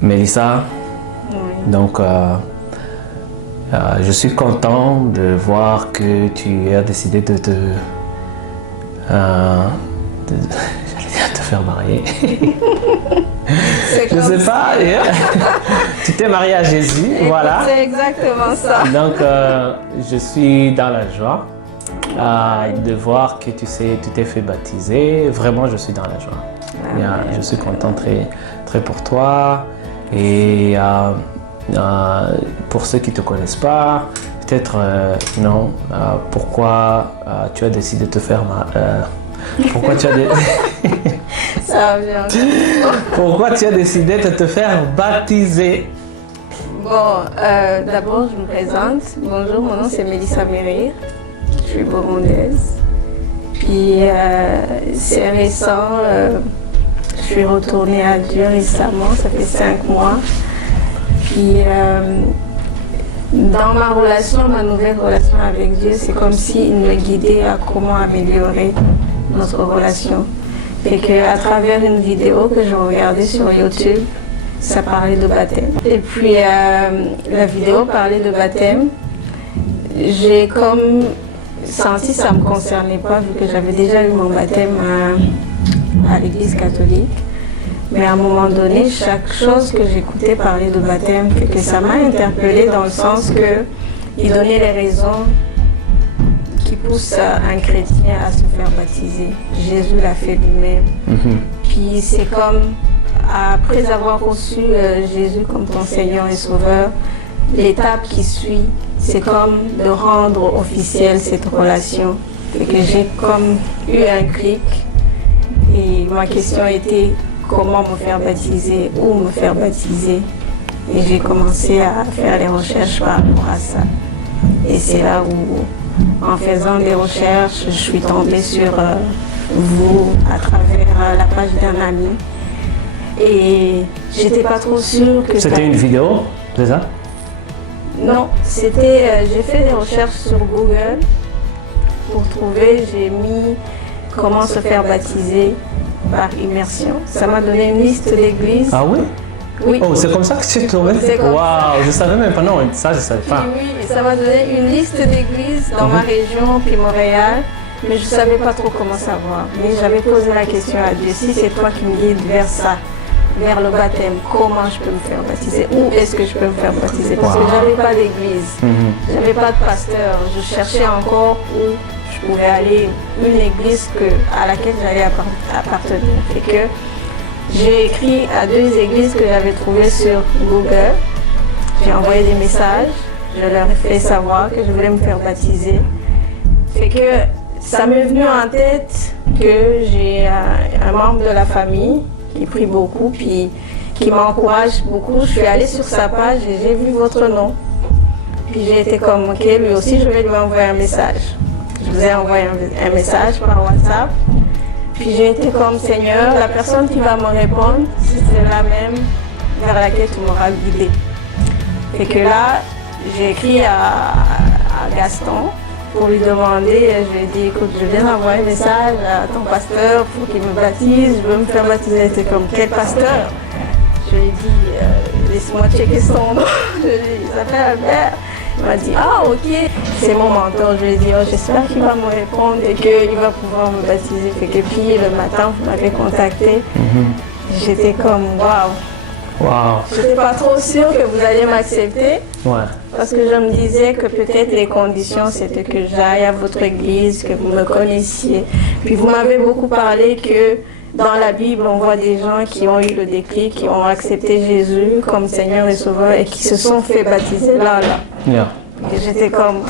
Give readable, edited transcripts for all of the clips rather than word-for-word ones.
Mélissa, Oui. donc je suis content de voir que tu as décidé de te faire marier. Je sais pas, tu t'es marié à Jésus, voilà. C'est exactement ça. Donc je suis dans la joie de voir que tu t'es fait baptiser. Vraiment, je suis dans la joie. Je suis content très pour toi. Et pour ceux qui ne te connaissent pas, peut-être non, pourquoi tu as décidé de te faire pourquoi tu as Ça va bien. Pourquoi tu as décidé de te faire baptiser? Bon, d'abord je me présente. Bonjour, mon nom c'est Mélissa Mérir. Je suis burundaise. Puis c'est récent, je suis retournée à Dieu récemment, ça fait 5 mois. Puis dans ma nouvelle relation avec Dieu, c'est comme s'il me guidait à comment améliorer notre relation. Et qu'à travers une vidéo que je regardais sur YouTube, ça parlait de baptême. Et puis la vidéo parlait de baptême. J'ai comme senti que ça ne me concernait pas vu que j'avais déjà eu mon baptême à l'église catholique. Mais à un moment donné, chaque chose que j'écoutais parler de baptême, que ça m'a interpellée dans le sens qu'il donnait les raisons qui poussent un chrétien à se faire baptiser. Jésus l'a fait lui-même. Puis c'est comme, après avoir reçu Jésus comme ton Seigneur et Sauveur, l'étape qui suit, c'est comme de rendre officielle cette relation. Et que j'ai comme eu un clic et ma question était comment me faire baptiser, où me faire baptiser. Et j'ai commencé à faire des recherches par rapport à ça. Et c'est là où, en faisant des recherches, je suis tombée sur vous à travers la page d'un ami. Et j'étais pas trop sûre que... C'était une vidéo, c'est ça? Non, c'était... j'ai fait des recherches sur Google pour trouver, j'ai mis comment se faire baptiser par immersion. Ça m'a donné une liste d'églises. Ah oui? Oui. Oh, c'est comme ça que tu es tombé? Waouh, je savais même pas, non, ça je savais pas. Oui, ça m'a donné une liste d'églises dans ma région, puis Montréal, mais je ne savais pas trop comment savoir. Mais j'avais posé la question à Dieu, si c'est toi qui me guides vers ça, vers le baptême, comment je peux me faire baptiser? Où est-ce que je peux me faire baptiser? Parce que je n'avais pas d'église, je n'avais pas de pasteur, je cherchais encore où je pouvais aller, une église à laquelle j'allais appartenir. Et que j'ai écrit à 2 églises que j'avais trouvées sur Google. J'ai envoyé des messages, je leur ai fait savoir que je voulais me faire baptiser. Fait que ça m'est venu en tête que j'ai un membre de la famille qui prie beaucoup, puis qui m'encourage beaucoup. Je suis allée sur sa page et j'ai vu votre nom. Puis j'ai été comme, ok, lui aussi je vais lui envoyer un message. Je vous ai envoyé un message par WhatsApp. Puis j'ai été comme, Seigneur, la personne qui va me répondre, si c'est la même vers laquelle tu m'auras guidée. Et que là, j'ai écrit à Gaston pour lui demander, je lui ai dit, écoute, je viens d'envoyer un message à ton pasteur pour qu'il me baptise, je veux me faire baptiser. C'est comme, quel pasteur? Je lui ai dit, laisse-moi checker son nom. Je lui ai dit, il s'appelle Albert. Il m'a dit, ah ok, c'est mon mentor. Je lui ai dit, oh, j'espère qu'il va me répondre et qu'il va pouvoir me baptiser. Fait que puis le matin, vous m'avez contacté. J'étais comme, waouh. Wow. Je n'étais pas trop sûre que vous alliez m'accepter. Ouais. Parce que je me disais que peut-être les conditions, c'était que j'aille à votre église, que vous me connaissiez. Puis vous m'avez beaucoup parlé que dans la Bible, on voit des gens qui ont eu le déclic, qui ont accepté Jésus comme Seigneur et Sauveur et qui se sont fait baptiser là. Yeah. Et j'étais comme,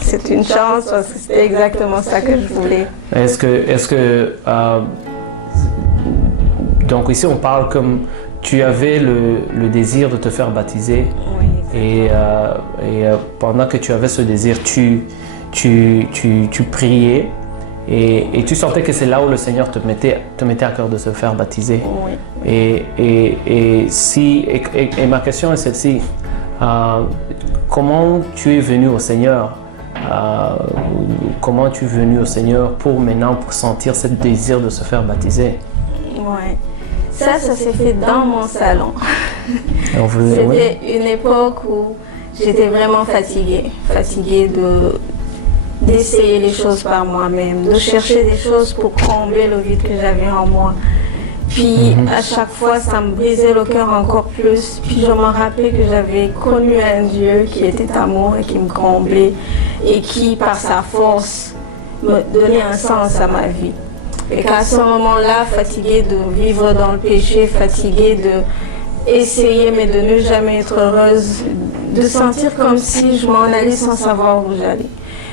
c'est une chance parce que c'était exactement ça que je voulais. Donc ici on parle comme tu avais le désir de te faire baptiser. Oui. Et pendant que tu avais ce désir, tu priais et tu sentais que c'est là où le Seigneur te mettait à cœur de se faire baptiser. Oui. Et ma question est celle-ci. Comment tu es venu au Seigneur? Comment tu es venu au Seigneur pour sentir ce désir de se faire baptiser? Ouais. Ça s'est fait dans mon salon. C'était une époque où j'étais vraiment fatiguée d'essayer les choses par moi-même, de chercher des choses pour combler le vide que j'avais en moi. Puis à chaque fois, ça me brisait le cœur encore plus. Puis je me rappelais que j'avais connu un Dieu qui était amour et qui me comblait et qui, par sa force, me donnait un sens à ma vie. Et qu'à ce moment-là, fatiguée de vivre dans le péché, fatiguée de essayer mais de ne jamais être heureuse, de sentir comme si je m'en allais sans savoir où j'allais.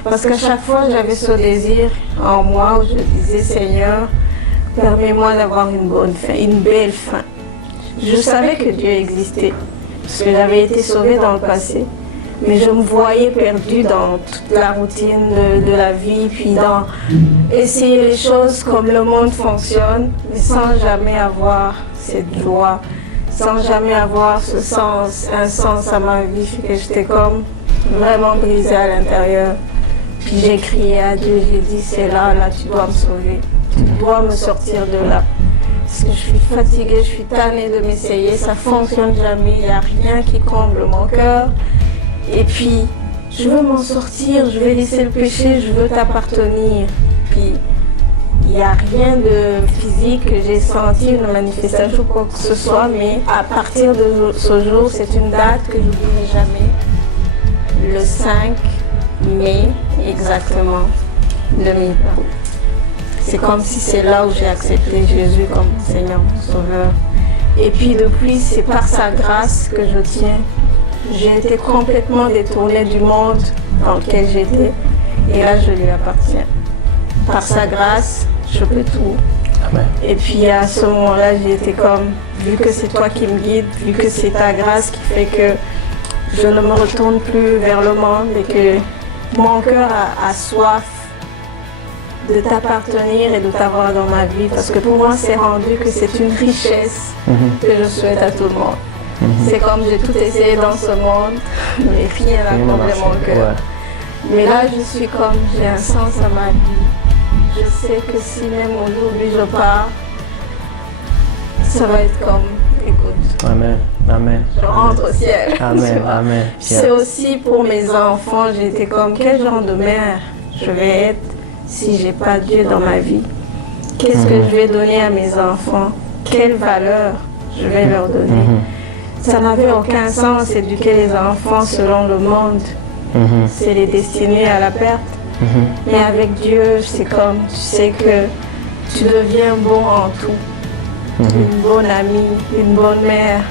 Parce qu'à chaque fois, j'avais ce désir en moi où je disais, Seigneur, permets-moi d'avoir une bonne fin, une belle fin. Je savais que Dieu existait, parce que j'avais été sauvée dans le passé. Mais je me voyais perdue dans toute la routine de la vie, puis dans essayer les choses comme le monde fonctionne, mais sans jamais avoir cette joie, sans jamais avoir ce sens, un sens à ma vie, que j'étais comme vraiment brisée à l'intérieur. Puis j'ai crié à Dieu, j'ai dit, c'est là, tu dois me sauver, tu dois me sortir de là. Parce que je suis fatiguée, je suis tannée de m'essayer, ça fonctionne jamais, il n'y a rien qui comble mon cœur. Et puis, je veux m'en sortir, je vais laisser le péché, je veux t'appartenir. Puis, il n'y a rien de physique que j'ai senti, une manifestation ou quoi que ce soit, mais à partir de ce jour, c'est une date que je n'oublierai jamais. Le 5 mai, exactement, 2020. C'est comme si c'est là où j'ai accepté Jésus comme Seigneur, mon Sauveur. Et puis depuis, c'est par sa grâce que je tiens. J'ai été complètement détournée du monde dans lequel j'étais et là je lui appartiens. Par sa grâce, je peux tout. Amen. Et puis à ce moment-là, j'ai été comme, vu que c'est toi qui me guides, vu que c'est ta grâce qui fait que je ne me retourne plus vers le monde et que mon cœur a soif de t'appartenir et de t'avoir dans ma vie. Parce que pour moi, c'est rendu que c'est une richesse que je souhaite à tout le monde. C'est comme j'ai tout essayé dans ce monde, mais rien n'a comblé mon cœur. Ouais. Mais là, je suis comme, j'ai un sens à ma vie. Je sais que si même aujourd'hui je pars, ça va être comme, écoute. Amen. Amen. Je rentre au ciel. Amen. Amen. C'est aussi pour mes enfants, j'ai été comme, quel genre de mère je vais être si j'ai pas Dieu dans ma vie? Qu'est-ce que je vais donner à mes enfants? Quelle valeur je vais leur donner? Ça n'avait aucun sens éduquer les enfants selon le monde. C'est les destiner à la perte. Mais avec Dieu, c'est comme, tu sais que tu deviens bon en tout. Une bonne amie, une bonne mère,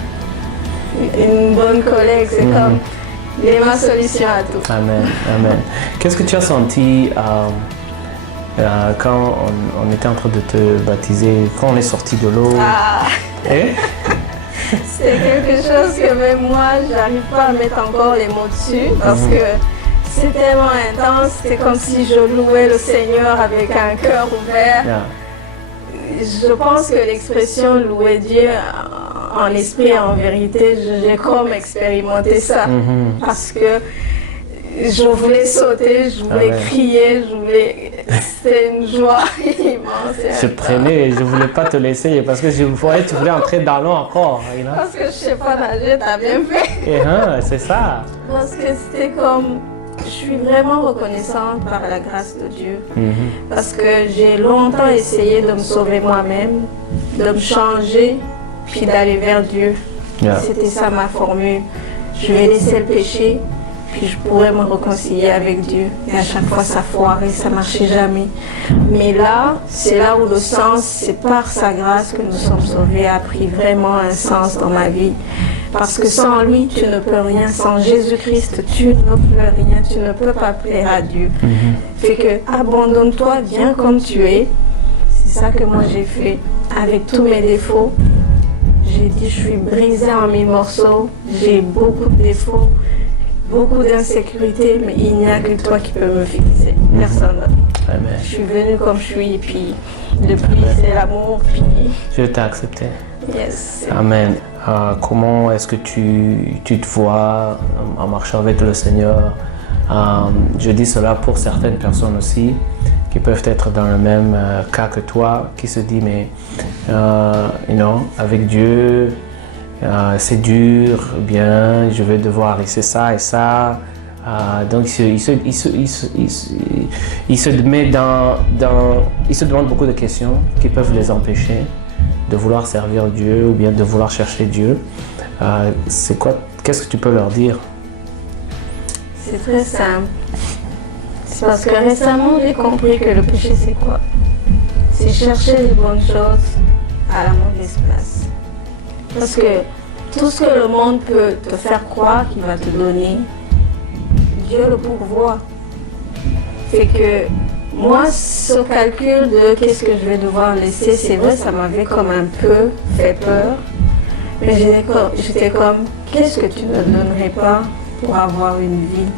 une bonne collègue, c'est comme ma solution à tout. Amen, amen. Qu'est-ce que tu as senti quand on était en train de te baptiser, quand on est sorti de l'eau? C'est quelque chose que même moi, j'arrive pas à mettre encore les mots dessus parce que c'est tellement intense. C'est comme si je louais le Seigneur avec un cœur ouvert. Je pense que l'expression louer Dieu en esprit et en vérité, j'ai comme expérimenté ça parce que je voulais sauter, je voulais crier, c'était une joie immense. Je prenais, je voulais pas te laisser parce que je voyais que tu voulais entrer dans l'eau encore. Parce que je sais pas nager, t'as bien fait. C'est ça. Parce que c'était comme, je suis vraiment reconnaissante par la grâce de Dieu. Parce que j'ai longtemps essayé de me sauver moi-même, de me changer, puis d'aller vers Dieu. C'était ça ma formule. Je vais laisser le péché, puis je pourrais me réconcilier avec Dieu. Et à chaque fois, ça foirait, ça marchait jamais. Mais là, c'est là où le sens, c'est par sa grâce que nous sommes sauvés, a pris vraiment un sens dans ma vie. Parce que sans lui, tu ne peux rien. Sans Jésus-Christ, tu ne peux rien. Tu ne peux pas plaire à Dieu. Fait que abandonne-toi, viens comme tu es. C'est ça que moi j'ai fait. Avec tous mes défauts, j'ai dit, je suis brisée en 1000 morceaux. J'ai beaucoup de défauts. Beaucoup d'insécurité, mais il n'y a que toi qui peux me fixer. Personne d'autre. Je suis venue comme je suis, et puis depuis, c'est l'amour. Puis je t'ai accepté. Yes. Amen. Comment est-ce que tu te vois en marchant avec le Seigneur? Je dis cela pour certaines personnes aussi qui peuvent être dans le même cas que toi, qui se disent mais avec Dieu c'est dur, bien je vais devoir laisser ça et ça. Donc il se demande beaucoup de questions qui peuvent les empêcher de vouloir servir Dieu ou bien de vouloir chercher Dieu. Qu'est-ce que tu peux leur dire? C'est très simple. C'est parce que récemment, j'ai compris que le péché, c'est quoi? C'est chercher les bonnes choses à la mauvaise place. Parce que tout ce que le monde peut te faire croire qu'il va te donner, Dieu le pourvoit. Fait que moi, ce calcul de qu'est-ce que je vais devoir laisser, c'est vrai, ça m'avait comme un peu fait peur. Mais j'étais comme, qu'est-ce que tu ne donnerais pas pour avoir une vie?